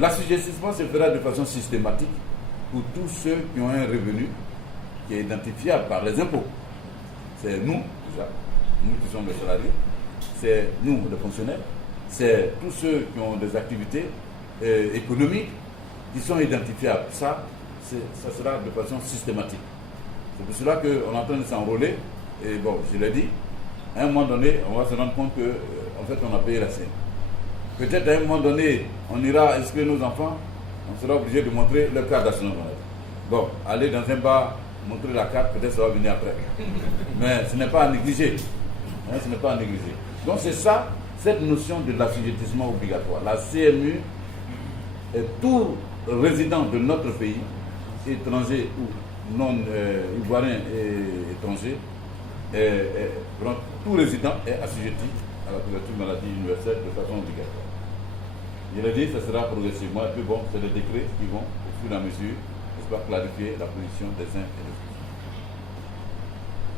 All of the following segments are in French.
L'assujettissement se fera de façon systématique pour tous ceux qui ont un revenu qui est identifiable par les impôts. C'est nous, déjà, nous qui sommes les salariés, c'est nous, les fonctionnaires, c'est tous ceux qui ont des activités économiques qui sont identifiables. Ça sera de façon systématique. C'est pour cela qu'on est en train de s'enrôler. Et bon, je l'ai dit, à un moment donné, on va se rendre compte qu'en fait, on a payé la scène. Peut-être à un moment donné, on ira inscrire nos enfants, on sera obligé de montrer leur carte d'assurance maladie. Bon, aller dans un bar, montrer la carte, peut-être ça va venir après. Mais ce n'est pas à négliger. Ce n'est pas à négliger. Donc c'est ça, cette notion de l'assujettissement obligatoire. La CMU est tout résident de notre pays, étranger ou non ivoirien et étranger, tout résident est assujetti à la couverture maladie universelle de façon obligatoire. Je l'ai dit, ça sera progressivement, et puis bon, c'est les décrets qui vont, au fur et à mesure, n'est-ce pas, clarifier la position des uns et des autres.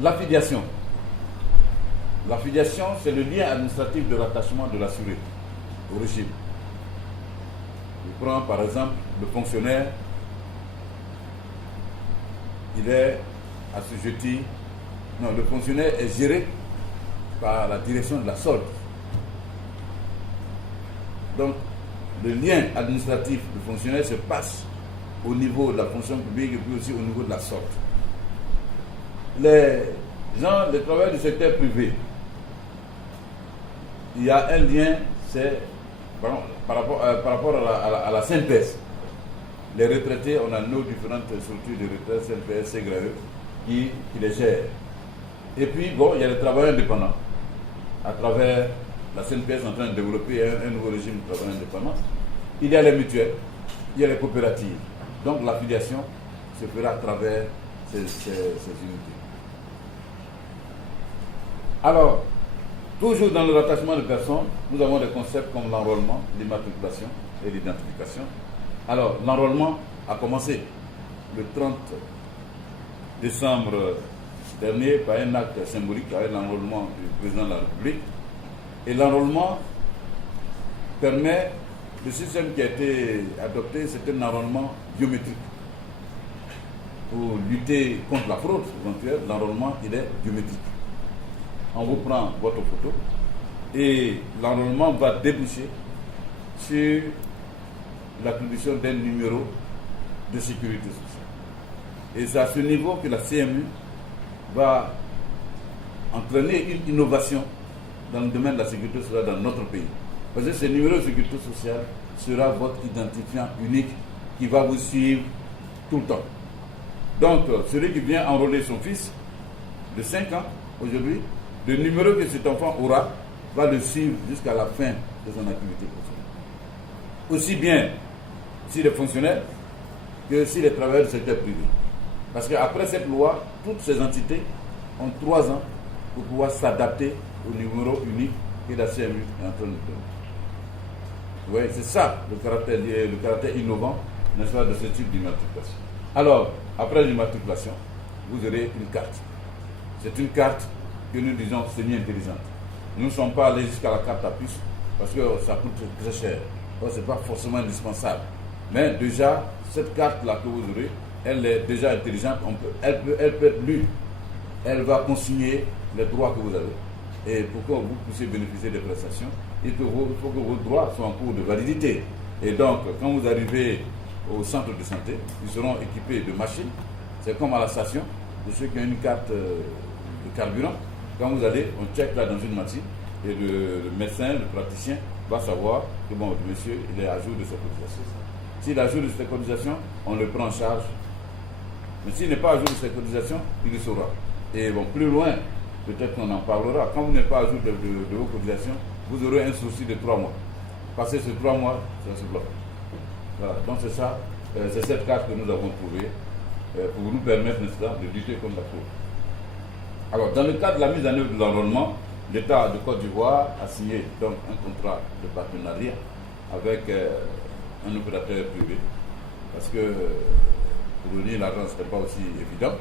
L'affiliation. L'affiliation, c'est le lien administratif de rattachement de l'assuré au régime. Je prends par exemple le fonctionnaire, il est assujetti, non, le fonctionnaire est géré par la direction de la solde. Donc, le lien administratif du fonctionnaire se passe au niveau de la fonction publique et puis aussi au niveau de la solde. Les travailleurs du secteur privé, il y a un lien, c'est par rapport à la CNPS. Les retraités, on a nos différentes structures de retraite, CNPS, CGRAE, qui les gèrent. Et puis, bon, il y a les travailleurs indépendants. À travers la CNPS en train de développer un nouveau régime de travail indépendant. Il y a les mutuelles, il y a les coopératives. Donc l'affiliation se fera à travers ces unités. Alors, toujours dans le rattachement de personnes, nous avons des concepts comme l'enrôlement, l'immatriculation et l'identification. Alors, l'enrôlement a commencé le 30 décembre dernier par un acte symbolique avec l'enrôlement du président de la République. Et l'enrôlement permet, le système qui a été adopté, c'est un enrôlement biométrique. Pour lutter contre la fraude éventuelle, l'enrôlement, il est biométrique. On vous prend votre photo et l'enrôlement va déboucher sur l'attribution d'un numéro de sécurité sociale. Et c'est à ce niveau que la CMU va entraîner une innovation dans le domaine de la sécurité sociale dans notre pays. Parce que ce numéro de sécurité sociale sera votre identifiant unique qui va vous suivre tout le temps. Donc, celui qui vient enrôler son fils de 5 ans aujourd'hui, le numéro que cet enfant aura va le suivre jusqu'à la fin de son activité professionnelle. Aussi bien s'il est fonctionnaire que s'il est travailleur du secteur privé. Parce qu'après cette loi, toutes ces entités ont 3 ans pour pouvoir s'adapter au numéro unique que la CMU est en train de donner. Oui, c'est ça le caractère innovant, n'est-ce pas, de ce type d'immatriculation. Alors, après l'immatriculation, vous aurez une carte. C'est une carte que nous disons semi-intelligente. Nous ne sommes pas allés jusqu'à la carte à puce parce que ça coûte très cher. Ce n'est pas forcément indispensable. Mais déjà, cette carte-là que vous aurez, elle est déjà intelligente. Elle peut être lue. Elle va consigner les droits que vous avez. Et pour que vous puissiez bénéficier des prestations, il faut que vos droits soient en cours de validité. Et donc, quand vous arrivez au centre de santé, ils seront équipés de machines. C'est comme à la station, pour ceux qui ont une carte de carburant. Quand vous allez, on check là dans une machine et le médecin, le praticien va savoir que bon, le monsieur, il est à jour de ses cotisations. S'il est à jour de ses cotisations, on le prend en charge. Mais s'il n'est pas à jour de ses cotisations, il le saura. Et bon, plus loin, peut-être qu'on en parlera. Quand vous n'êtes pas à jour de vos cotisations, vous aurez un souci de 3 mois. Passé ces 3 mois, ça se bloque. Voilà. Donc c'est ça, c'est cette carte que nous avons trouvée pour nous permettre, n'est-ce pas, de lutter contre la fraude. Alors, dans le cadre de la mise en œuvre de l'enrôlement, l'État de Côte d'Ivoire a signé donc un contrat de partenariat avec un opérateur privé, parce que pour donner l'argent, ce n'était pas aussi évident.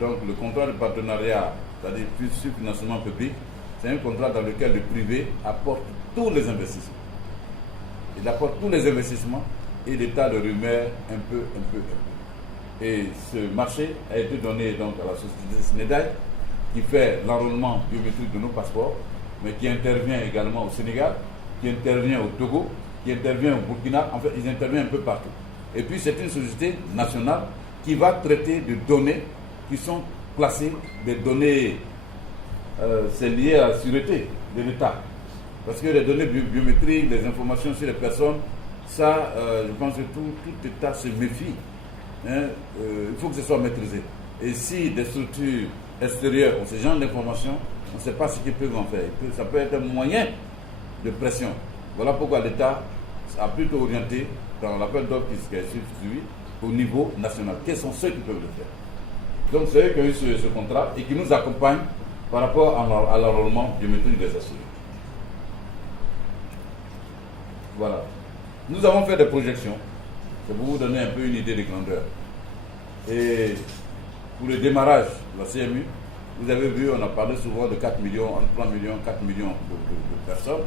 Donc, le contrat de partenariat, c'est-à-dire sur financement public, c'est un contrat dans lequel le privé apporte tous les investissements. Il apporte tous les investissements et l'État le remet un peu. Et ce marché a été donné donc à la société SNEDAC qui fait l'enrôlement biométrique de nos passeports, mais qui intervient également au Sénégal, qui intervient au Togo, qui intervient au Burkina. En fait, ils interviennent un peu partout. Et puis, c'est une société nationale qui va traiter de données qui sont classées, des données, c'est lié à la sûreté de l'État. Parce que les données biométriques, les informations sur les personnes, ça, je pense que tout État se méfie. Il faut que ce soit maîtrisé. Et si des structures extérieures ont ce genre d'informations, on ne sait pas ce qu'ils peuvent en faire. Ça peut être un moyen de pression. Voilà pourquoi l'État a plutôt orienté dans l'appel d'offres qui est suivi au niveau national. Quels sont ceux qui peuvent le faire? Donc c'est eux qui ont eu ce contrat et qui nous accompagnent par rapport à l'enrôlement biométrique des assurés. Voilà. Nous avons fait des projections. C'est pour vous donner un peu une idée de grandeur. Et pour le démarrage de la CMU, vous avez vu, on a parlé souvent de 4 millions, entre 3 millions, 4 millions de personnes.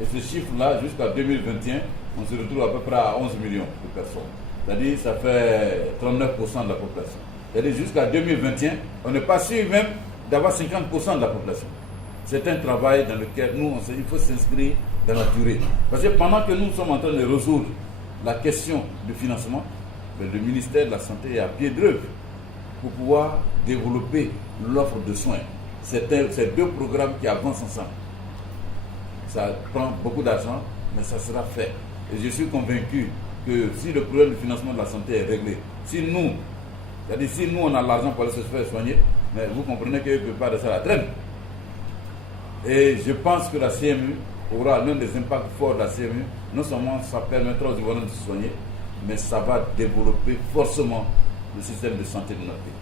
Et ce chiffre-là, jusqu'à 2021, on se retrouve à peu près à 11 millions de personnes. C'est-à-dire ça fait 39% de la population. C'est-à-dire jusqu'à 2021, on n'est pas sûr même d'avoir 50% de la population. C'est un travail dans lequel nous, on sait qu'il faut s'inscrire dans la durée. Parce que pendant que nous sommes en train de résoudre la question du financement, le ministère de la Santé est à pied d'œuvre pour pouvoir développer l'offre de soins. C'est deux programmes qui avancent ensemble. Ça prend beaucoup d'argent, mais ça sera fait. Et je suis convaincu que si le problème du financement de la santé est réglé, si nous on a l'argent pour aller se faire soigner, mais vous comprenez qu'ils ne peuvent pas rester à la traîne. Et je pense que la CMU aura l'un des impacts forts de la CMU. Non seulement ça permettra aux Ivoiriens de se soigner, mais ça va développer forcément le système de santé de notre pays.